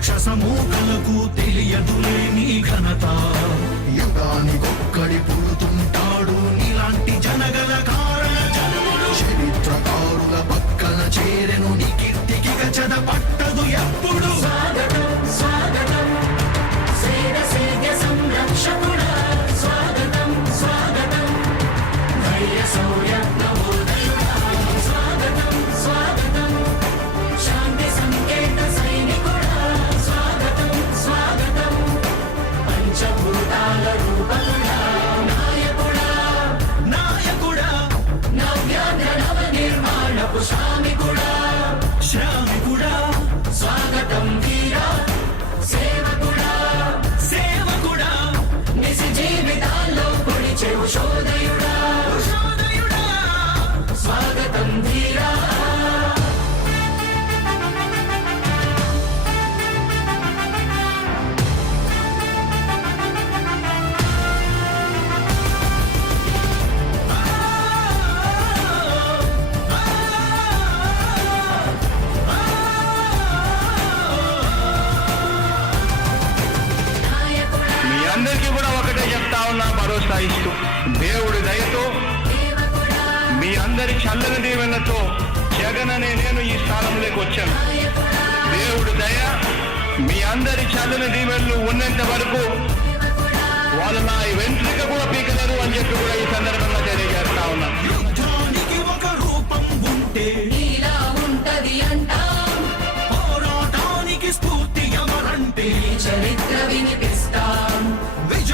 రాక్షస మూకలకు తెలియదులే నీ ఘనత. యుగానికొక్కడి పుడుతుంటాడు నీలాంటి జనగల కారణ జన్ముడు. చరిత్రకారుల పక్కన చేరెను నీ కీర్తికి గచద పట్టదు ఎప్పుడు. స్వాగతం స్వాగతం సేన సేద్య సంరక్షకుడా, స్వాగతం స్వాగతం ధైర్య శౌర్య నవోదయుడా, స్వాగతం స్వాగతం శాంతి సంకేత సైనికుడా, స్వాగతం స్వాగతం పంచభూతాల రూపకుడా, నాయకుడా నాయకుడా నవ్యాంధ్ర నవ నిర్మాణపు శ్రామికుడా, శ్రామికుడా స్వాగతం వీరా సేవకుడా, సేవకుడా నిజ జీవితాల్లో పొడిచే ఉషోదయుడా, ఉషోదయుడా స్వాగతం ధీరా. నాయకుడా మీ అందరికీ కూడా ఒకటే చెప్తా ఉన్నా, భరోసా ఇస్తూ దేవుడి దయతో సేవకుడా, మీ అందరి చల్లని దీవెనతో జగన్ అనే నేను ఈ స్థానంలోకి వచ్చాను. నాయకుడా దేవుడి దయ మీ అందరి చల్లని దీవెనలు ఉన్నంత వరకు